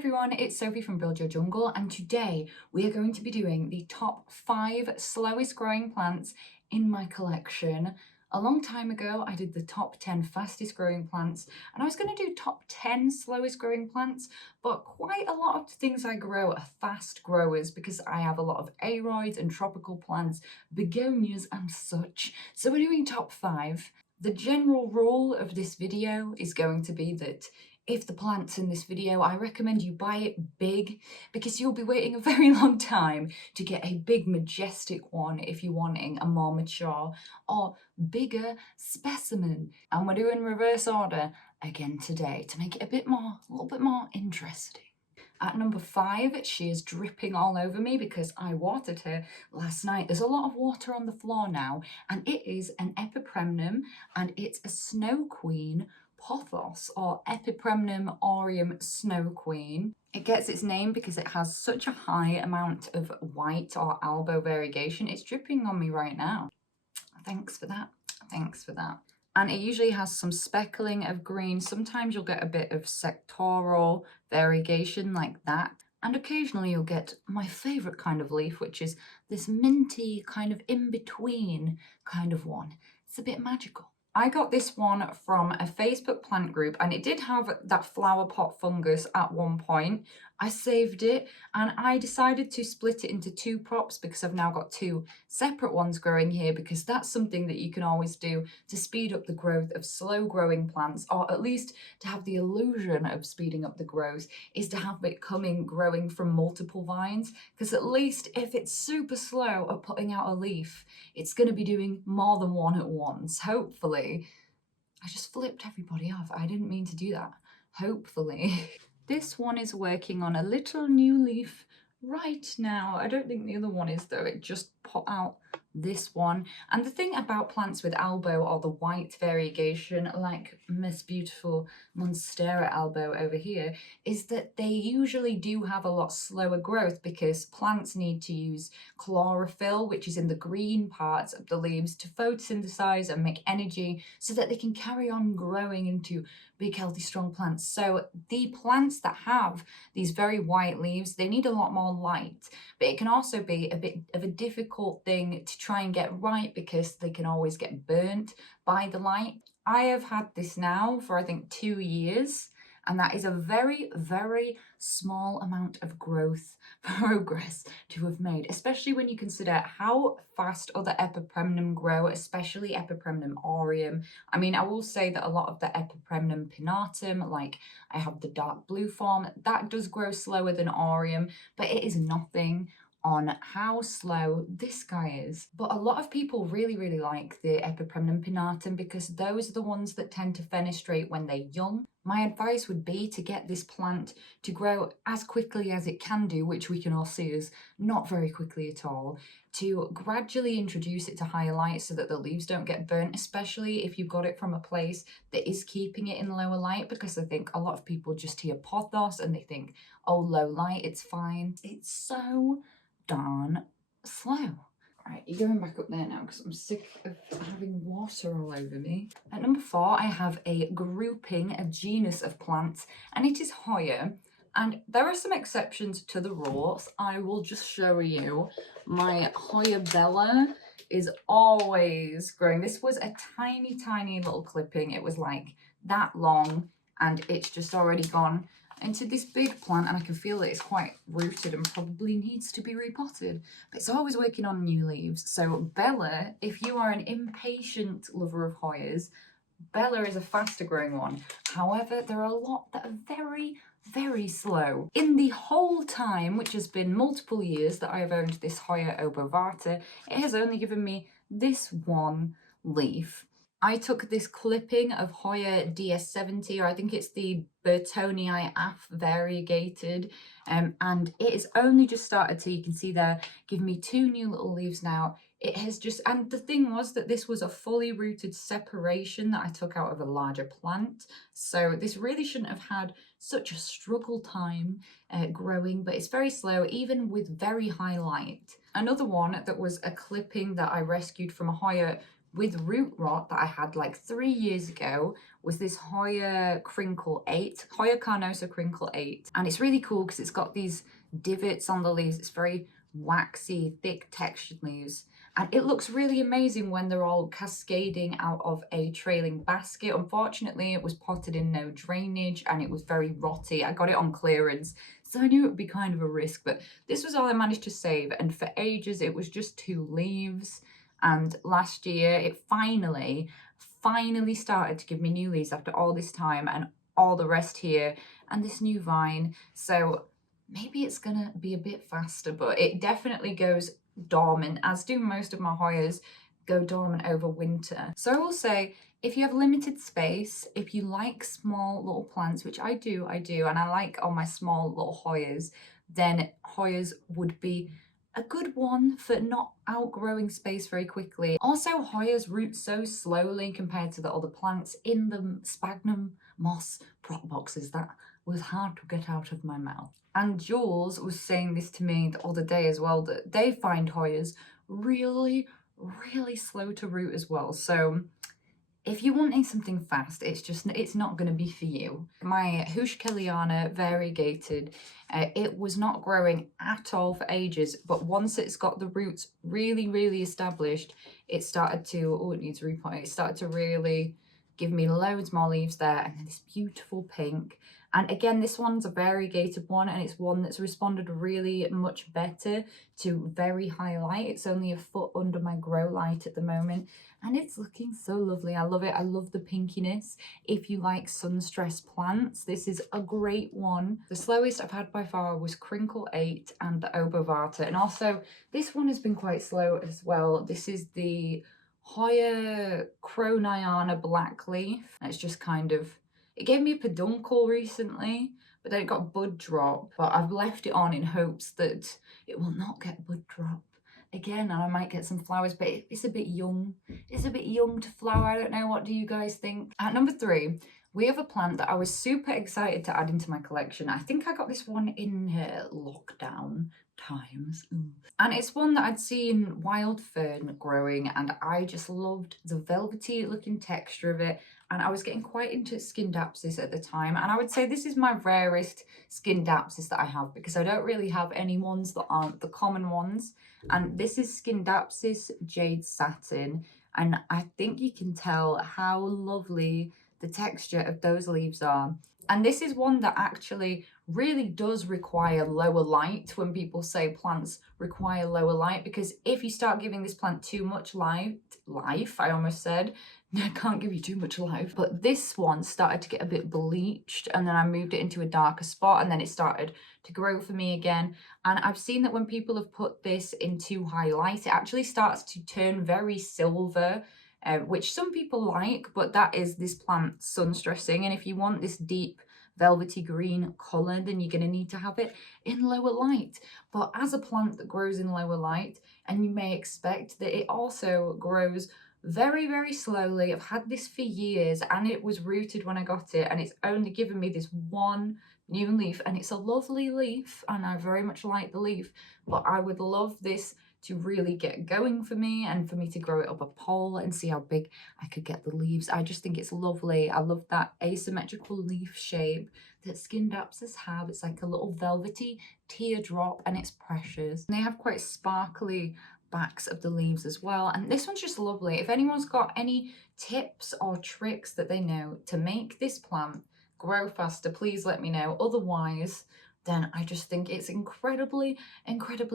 everyone, it's Sophie from Build Your Jungle, and today we are going to be doing the top 5 slowest growing plants in my collection. A long time ago I did the top 10 fastest growing plants, and I was going to do top 10 slowest growing plants, but quite a lot of things I grow are fast growers because I have a lot of aroids and tropical plants, begonias and such. So we're doing top 5. The general rule of this video is going to be that if the plant's in this video, I recommend you buy it big because you'll be waiting a very long time to get a big majestic one if you're wanting a more mature or bigger specimen. And we're doing reverse order again today to make it a little bit more interesting. At number 5, she is dripping all over me because I watered her last night. There's a lot of water on the floor now, and it is an epipremnum, and it's a snow queen pothos, or Epipremnum aureum snow queen. It gets its name because it has such a high amount of white or albo variegation. It's dripping on me right now. Thanks for that. Thanks for that. And it usually has some speckling of green. Sometimes you'll get a bit of sectoral variegation like that. And occasionally you'll get my favourite kind of leaf, which is this minty kind of in-between kind of one. It's a bit magical. I got this one from a Facebook plant group, and it did have that flower pot fungus at one point. I saved it and I decided to split it into 2 props because I've now got 2 separate ones growing here, because that's something that you can always do to speed up the growth of slow growing plants, or at least to have the illusion of speeding up the growth, is to have it growing from multiple vines, because at least if it's super slow at putting out a leaf, it's going to be doing more than one at once, hopefully. I just flipped everybody off. I didn't mean to do that. Hopefully. This one is working on a little new leaf right now. I don't think the other one is though. It just put out this one. And the thing about plants with albo, or the white variegation, like Miss Beautiful Monstera albo over here, is that they usually do have a lot slower growth because plants need to use chlorophyll, which is in the green parts of the leaves, to photosynthesize and make energy so that they can carry on growing into big, healthy, strong plants. So the plants that have these very white leaves, they need a lot more light, but it can also be a bit of a difficult thing to try and get right because they can always get burnt by the light. I have had this now for I think 2 years, and that is a very, very small amount of growth progress to have made, especially when you consider how fast other epipremnum grow, especially Epipremnum aureum. I mean, I will say that a lot of the Epipremnum pinnatum, like I have the dark blue form, that does grow slower than aureum, but it is nothing on how slow this guy is. But a lot of people really, really like the Epipremnum pinnatum because those are the ones that tend to fenestrate when they're young. My advice would be to get this plant to grow as quickly as it can do, which we can all see is not very quickly at all, to gradually introduce it to higher light so that the leaves don't get burnt, especially if you've got it from a place that is keeping it in lower light, because I think a lot of people just hear pothos and they think, oh, low light, it's fine. It's so darn slow. Right, you're going back up there now because I'm sick of having water all over me. At number 4, I have a grouping, a genus of plants, and it is Hoya. And there are some exceptions to the rules. I will just show you. My Hoya Bella is always growing. This was a tiny, tiny little clipping. It was like that long, and it's just already gone into this big plant, and I can feel that it's quite rooted and probably needs to be repotted, but it's always working on new leaves. So Bella, if you are an impatient lover of Hoyas, Bella is a faster growing one. However, there are a lot that are very, very slow. In the whole time, which has been multiple years that I have owned this Hoya obovata, it has only given me this one leaf. I took this clipping of Hoya DS70, or I think it's the Burtonii AF variegated, and it has only just started to, you can see there, give me 2 new little leaves now. It has just, and the thing was that this was a fully rooted separation that I took out of a larger plant, so this really shouldn't have had such a struggle time growing, but it's very slow, even with very high light. Another one that was a clipping that I rescued from a Hoya with root rot that I had like 3 years ago was this Hoya Crinkle 8, Hoya Carnosa Crinkle 8. And it's really cool because it's got these divots on the leaves. It's very waxy, thick textured leaves. And it looks really amazing when they're all cascading out of a trailing basket. Unfortunately, it was potted in no drainage and it was very rotty. I got it on clearance, so I knew it would be kind of a risk, but this was all I managed to save. And for ages, it was just 2 leaves. And last year it finally started to give me new leaves after all this time and all the rest here and this new vine. So maybe it's gonna be a bit faster, but it definitely goes dormant, as do most of my Hoyas go dormant over winter. So I will say, if you have limited space, if you like small little plants, which I do, and I like all my small little Hoyas, then Hoyas would be a good one for not outgrowing space very quickly. Also, Hoyas root so slowly compared to the other plants in the sphagnum moss prop boxes. That was hard to get out of my mouth. And Jules was saying this to me the other day as well, that they find Hoyas really, really slow to root as well. So if you're wanting something fast, it's not going to be for you. My Houseplants variegated, it was not growing at all for ages, but once it's got the roots really, really established, it started to, oh, it needs repotting, it started to really give me loads more leaves there, and then this beautiful pink. And again, this one's a variegated one, and it's one that's responded really much better to very high light. It's only a foot under my grow light at the moment, and it's looking so lovely. I love it. I love the pinkiness. If you like sun-stressed plants, this is a great one. The slowest I've had by far was Crinkle 8 and the Obovata. And also, this one has been quite slow as well. This is the Hoya Croniana Blackleaf. It's just kind of, it gave me a peduncle recently, but then it got bud drop. But I've left it on in hopes that it will not get bud drop again, and I might get some flowers, but it's a bit young. It's a bit young to flower. I don't know. What do you guys think? At number 3, we have a plant that I was super excited to add into my collection. I think I got this one in lockdown times. Ooh. And it's one that I'd seen wild fern growing, and I just loved the velvety looking texture of it. And I was getting quite into Scindapsus at the time. And I would say this is my rarest Scindapsus that I have, because I don't really have any ones that aren't the common ones. And this is Scindapsus Jade Satin. And I think you can tell how lovely the texture of those leaves are. And this is one that actually really does require lower light when people say plants require lower light, because if you start giving this plant too much life, I almost said, I can't give you too much life, but this one started to get a bit bleached, and then I moved it into a darker spot, and then it started to grow for me again. And I've seen that when people have put this in too high light, it actually starts to turn very silver, which some people like, but that is this plant sun stressing. And if you want this deep velvety green colour, then you're going to need to have it in lower light. But as a plant that grows in lower light, and you may expect that it also grows very, very slowly. I've had this for years, and it was rooted when I got it, and it's only given me this one new leaf, and it's a lovely leaf, and I very much like the leaf, but I would love this to really get going for me, and for me to grow it up a pole and see how big I could get the leaves. I just think it's lovely. I love that asymmetrical leaf shape that Scindapsus have. It's like a little velvety teardrop, and it's precious. And they have quite sparkly backs of the leaves as well, and this one's just lovely. If anyone's got any tips or tricks that they know to make this plant grow faster, please let me know. Otherwise, then I just think it's incredibly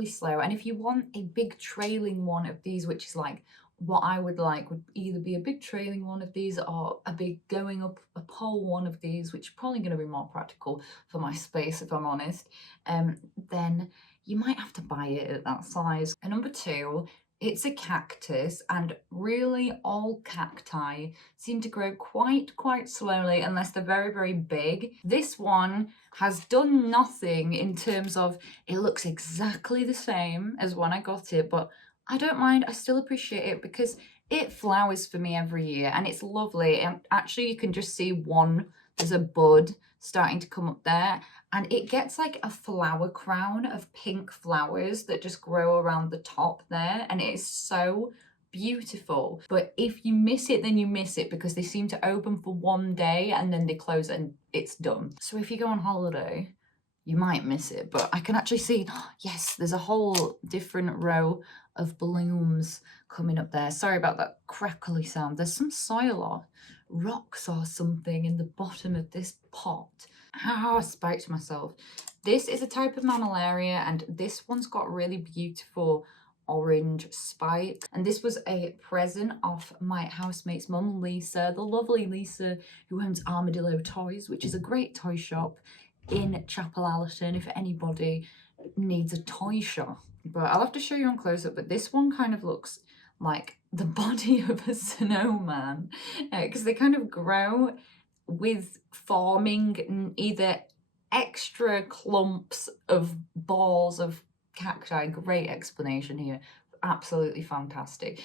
slow. And if you want a big trailing one of these, which is like what I would like, would either be a big trailing one of these or a big going up a pole one of these, which is probably going to be more practical for my space, if I'm honest, then you might have to buy it at that size. And number 2, it's a cactus, and really all cacti seem to grow quite slowly unless they're very, very big. This one has done nothing in terms of, it looks exactly the same as when I got it, but I don't mind. I still appreciate it because it flowers for me every year, and it's lovely. And actually you can just see there's a bud starting to come up there, and it gets like a flower crown of pink flowers that just grow around the top there, and it is so beautiful. But if you miss it, then you miss it, because they seem to open for one day and then they close and it's done. So if you go on holiday, you might miss it. But I can actually see, yes, there's a whole different row of blooms coming up there. Sorry about that crackly sound. There's some soil or rocks or something in the bottom of this pot. Ow, I spiked myself. This is a type of mammillaria, and this one's got really beautiful orange spikes. And this was a present off my housemate's mum, Lisa, the lovely Lisa, who owns Armadillo Toys, which is a great toy shop in Chapel Allerton if anybody needs a toy shop. But I'll have to show you on close up. But this one kind of looks like the body of a snowman, because they kind of grow with forming either extra clumps of balls of cacti. Great explanation here, absolutely fantastic.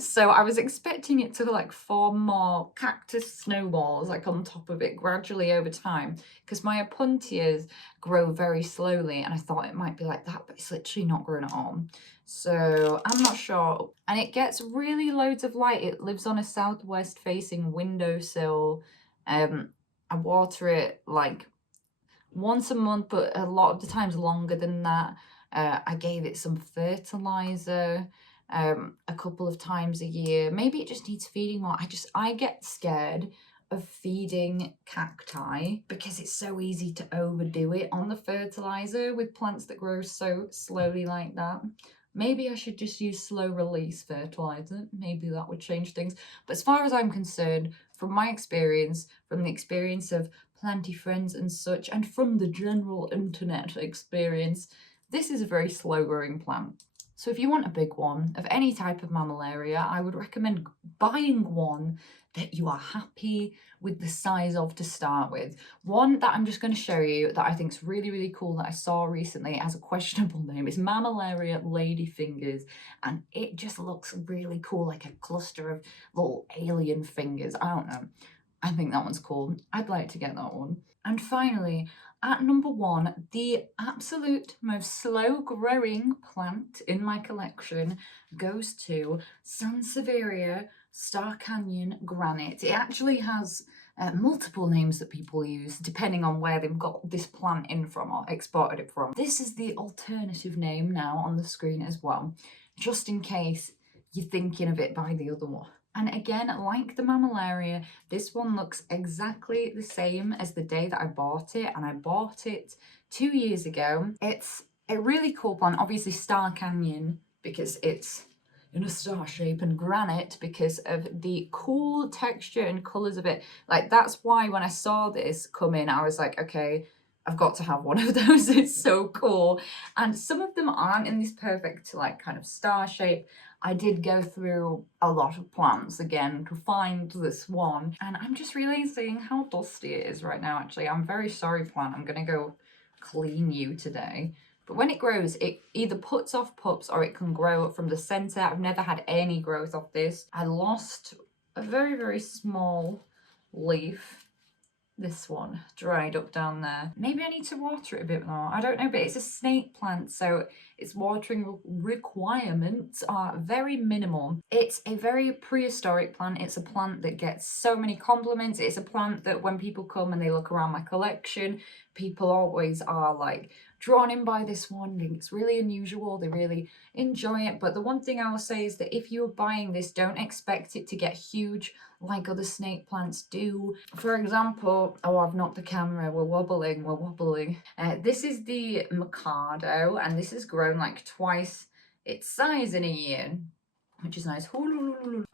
So I was expecting it to like form more cactus snowballs like on top of it gradually over time, because my opuntias grow very slowly, and I thought it might be like that, but it's literally not growing at all. So I'm not sure. And it gets really loads of light. It lives on a southwest facing windowsill. I water it like once a month, but a lot of the times longer than that. I gave it some fertilizer a couple of times a year. Maybe it just needs feeding more. I get scared of feeding cacti because it's so easy to overdo it on the fertilizer with plants that grow so slowly like that. Maybe I should just use slow release fertilizer. Maybe that would change things. But as far as I'm concerned, from my experience, from the experience of plenty friends and such, and from the general internet experience, this is a very slow growing plant. So if you want a big one of any type of mammillaria, I would recommend buying one that you are happy with the size of to start with. One that I'm just going to show you that I think is really, really cool that I saw recently as a questionable name is Mammillaria Ladyfingers, and it just looks really cool, like a cluster of little alien fingers. I don't know. I think that one's cool. I'd like to get that one. And finally, at number one, the absolute most slow growing plant in my collection goes to Sansevieria Star Canyon Granite. It actually has multiple names that people use depending on where they've got this plant in from or exported it from. This is the alternative name now on the screen as well, just in case you're thinking of it by the other one. And again, like the mammillaria, this one looks exactly the same as the day that I bought it, and I bought it 2 years ago. It's a really cool plant, obviously Star Canyon because it's in a star shape, and granite because of the cool texture and colours of it. Like, that's why when I saw this come in, I was like, okay, I've got to have one of those. It's so cool. And some of them aren't in this perfect like kind of star shape. I did go through a lot of plants again to find this one, and I'm just realizing how dusty it is right now. Actually, I'm very sorry, plant. I'm gonna go clean you today. But when it grows, it either puts off pups or it can grow from the center. I've never had any growth off this. I lost a very, very small leaf. This one dried up down there. Maybe I need to water it a bit more. I don't know, but it's a snake plant, so its watering requirements are very minimal. It's a very prehistoric plant. It's a plant that gets so many compliments. It's a plant that when people come and they look around my collection, people always are like drawn in by this one. It's really unusual. They really enjoy it. But the one thing I will say is that if you're buying this, don't expect it to get huge like other snake plants do. For example, oh, I've knocked the camera, we're wobbling. This is the Mikado, and this has grown like twice its size in a year, which is nice.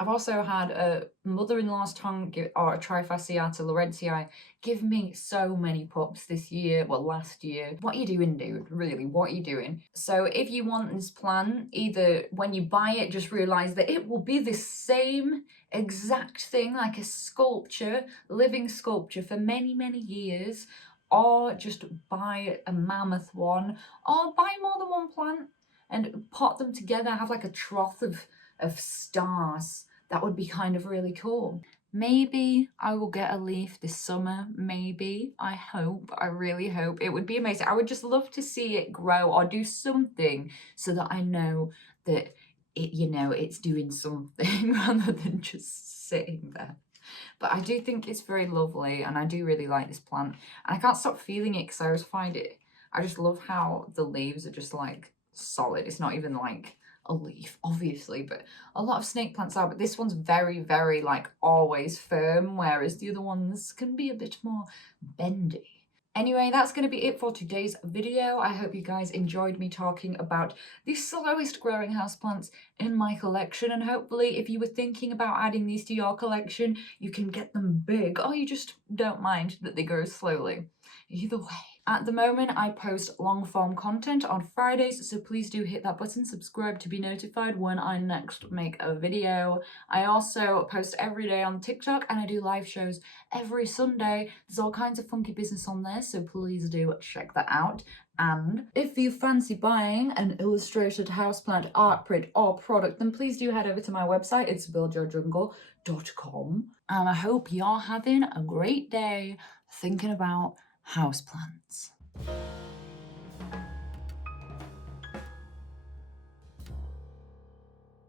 I've also had a mother-in-law's tongue or a Trifasciata Laurentii give me so many pups this year, well, last year. What are you doing, dude? Really, what are you doing? So if you want this plant, either when you buy it, just realize that it will be the same exact thing, like a sculpture, living sculpture for many, many years, or just buy a mammoth one, or buy more than one plant and pot them together, have like a trough of stars. That would be kind of really cool. Maybe I will get a leaf this summer. Maybe. I hope. I really hope. It would be amazing. I would just love to see it grow or do something so that I know that it's doing something rather than just sitting there. But I do think it's very lovely, and I do really like this plant. And I can't stop feeling it because I just love how the leaves are just like solid. It's not even like a leaf, obviously, but a lot of snake plants are. But this one's very, very like always firm, whereas the other ones can be a bit more bendy. Anyway, that's going to be it for today's video. I hope you guys enjoyed me talking about the slowest growing houseplants in my collection, and hopefully if you were thinking about adding these to your collection, you can get them big, or you just don't mind that they grow slowly. Either way. At the moment, I post long form content on Fridays, so please do hit that button, subscribe to be notified when I next make a video. I also post every day on TikTok, and I do live shows every Sunday. There's all kinds of funky business on there, so please do check that out. And if you fancy buying an illustrated houseplant art print or product, then please do head over to my website. It's buildyourjungle.com. And I hope you're having a great day thinking about houseplants.